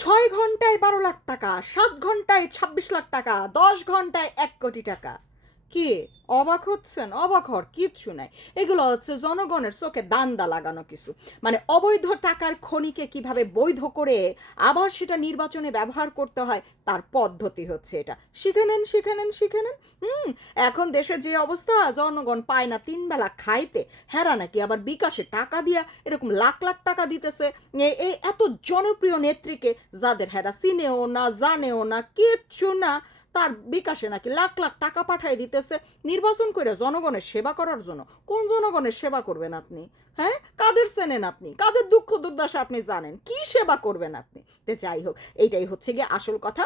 6 ঘন্টায় 12 লাখ টাকা, 7 ঘন্টায় 26 লাখ টাকা, 10 ঘন্টায় 1 কোটি টাকা। কি অবাক হচ্ছেন? অবাক হওয়ার কিচ্ছু নাই। এগুলো হচ্ছে জনগণের চোখে দান্দা লাগানো কিছু। মানে অবৈধ টাকার খনিকে কিভাবে বৈধ করে আবার সেটা নির্বাচনে ব্যবহার করতে হয় তার পদ্ধতি হচ্ছে এটা। শিখে নেন, শিখে নেন, শিখে নেন। এখন দেশের যে অবস্থা, জনগণ পায় না 3 বেলা খাইতে, হেরা নাকি আবার বিকাশে টাকা দিয়া এরকম লাখ লাখ টাকা দিতেছে এই এত জনপ্রিয় নেত্রীকে, যাদের হেরা চিনেও না, জানেও না, কিচ্ছু না, তার বিকাশে নাকি লাখ লাখ টাকা পাঠাই দিতেছে নির্বাচন করে জনগণের সেবা করার জন্য। কোন জনগণের সেবা করবেন আপনি? হ্যাঁ, কাদের চেনেন আপনি? কাদের দুঃখ দুর্দশা আপনি জানেন? কি সেবা করবেন আপনি? তো যাই হোক, এইটাই হচ্ছে গিয়ে আসল কথা।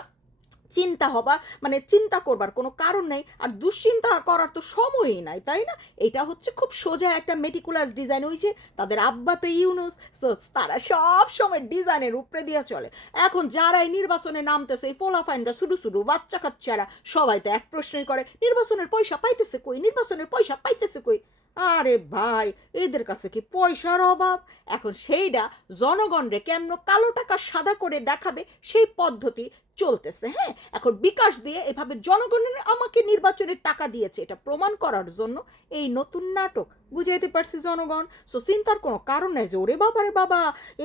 চিন্তা হবা মানে চিন্তা করবার কোনো কারণ নেই, আর দুশ্চিন্তা করার তো সময়ই নাই, তাই না? এটা হচ্ছে খুব সোজা একটা মেটিকুলাস ডিজাইন। ওই যে তাদের আব্বা তো ইউনুস, তো তারা সব সময় ডিজাইনের উপরে দিয়ে চলে। এখন যারাই নির্বাচনে নামতেছে, এই পোলাফাইনরা, শুধু শুধু বাচ্চা কাচ্চারা, সবাই তো এক প্রশ্নই করে, নির্বাচনের পয়সা পাইতেছে কই, নির্বাচনের পয়সা পাইতেছে কই। আরে ভাই, এদের কাছে কি পয়সার অভাব? এখন সেইটা জনগণরে কেমন কালো টাকা সাদা করে দেখাবে সেই পদ্ধতি চলতেছে। হ্যাঁ, এখন বিকাশ দিয়ে এভাবে জনগণের আমাকে নির্বাচনের টাকা দিয়েছে এটা প্রমাণ করার জন্য এই নতুন নাটক। বুঝাইতে পারছি জনগণ? সো চিন্তার কোনো কারণ নাই যে ওরে বাবা রে বাবা,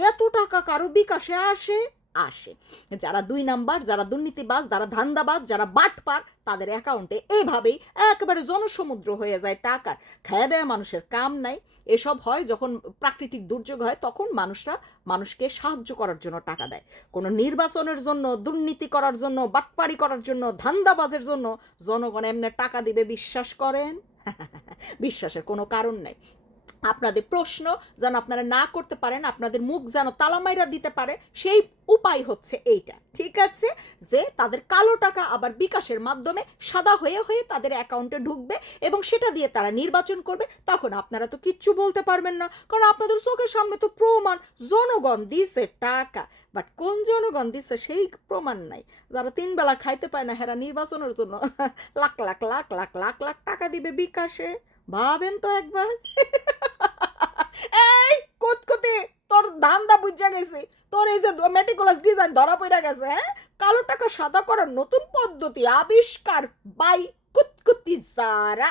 এত টাকা কারো বিকাশে আসে। আসে। যারা 2 নাম্বার, যারা দুর্নীতিবাজ, যারা ধান্দাবাজ, যারা বাটপার, তাদের অ্যাকাউন্টে এভাবেই একেবারে জনসমুদ্র হয়ে যায় টাকার। খায়া দেয়া মানুষের কাম নাই। এসব হয় যখন প্রাকৃতিক দুর্যোগ হয়, তখন মানুষরা মানুষকে সাহায্য করার জন্য টাকা দেয়। কোনো নির্বাচনের জন্য, দুর্নীতি করার জন্য, বাটপারি করার জন্য, ধান্দাবাজের জন্য জনগণ এমনি টাকা দিবে বিশ্বাস করেন? বিশ্বাসের কোনো কারণ নাই। আপনাদের প্রশ্ন যেন আপনারা না করতে পারেন, আপনাদের মুখ যেন তালামাইরা দিতে পারে, সেই উপায় হচ্ছে এইটা। ঠিক আছে? যে তাদের কালো টাকা আবার বিকাশের মাধ্যমে সাদা হয়ে হয়ে তাদের অ্যাকাউন্টে ঢুকবে এবং সেটা দিয়ে তারা নির্বাচন করবে। তখন আপনারা তো কিচ্ছু বলতে পারবেন না, কারণ আপনাদের চোখের সামনে তো প্রমাণ জনগণ দিছে টাকা। বাট কোন জনগণ দিচ্ছে সেই প্রমাণ নাই। যারা 3 বেলা খাইতে পায় না, হেরা নির্বাচনের জন্য লাখ লাখ লাখ লাখ লাখ লাখ টাকা দিবে বিকাশে। ভাবেন তো একবার। এই কুতকুতি, তোর ধান্দা বুঝা গেছে। তোর এই যে মেটিকুলাস ডিজাইন ধরা পড়ে গেছে। হ্যাঁ, কালো টাকা সাদা করার নতুন পদ্ধতি আবিষ্কার বাই কুতকুতি যারা।